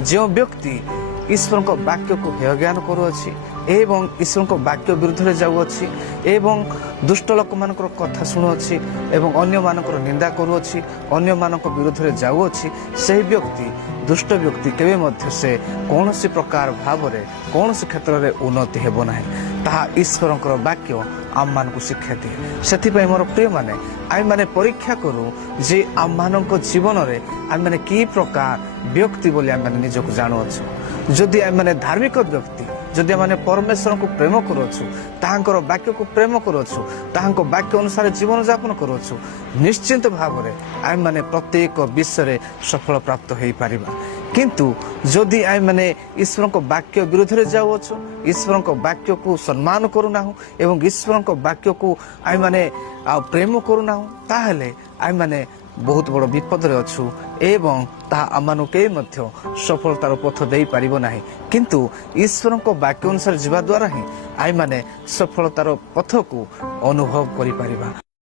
जो व्यक्ति ईश्वर वाक्य को हेय ज्ञान करुअछि एवं ईश्वर वाक्य विरुद्ध में जाऊँगी एवं दुष्ट लोक मान कथा शुणुअछि एवं अन्य मानकर निंदा करुअछि अन्य मानक विरुद्ध में जाऊँगी से व्यक्ति दुष्ट व्यक्ति केवे मध्य से कौन सी प्रकार भाव में कौन सी क्षेत्र में उन्नति हेब ना ताहा ईश्वर वाक्य आम मान को शिक्षा दिए से मोर प्रिय माने आम मैंने परीक्षा करूँ जे आम मान जीवन में आम मैंने कि प्रकार व्यक्ति बोली आम मैंने निजक जानुअछु जदि आम मैंने धार्मिक व्यक्ति जदि आम परमेश्वर को प्रेम करुछु ताहांकर वाक्य को प्रेम करुछु ताहांको वाक्य अनुसार जीवन यापन करुछु निश्चिंत भाव में आम मैंने प्रत्येक विषय सफल प्राप्त हो पारिबा किंतु जदि आम मैंने ईश्वर को वाक्य विरोध में जाऊँचु ईश्वर को वाक्य को सम्मान करूना एवं ईश्वर को वाक्य को आम मैंने प्रेम करूना ताहले आम मैंने बहुत बड़ विपद रे अच्छु एवं ताहा आम के सफलतार पथ दे पारिबो नाही किंतु ईश्वर को वाक्य अनुसार जीवा द्वारा ही आम मैंने सफलतार पथ को अनुभव करि पारिबा।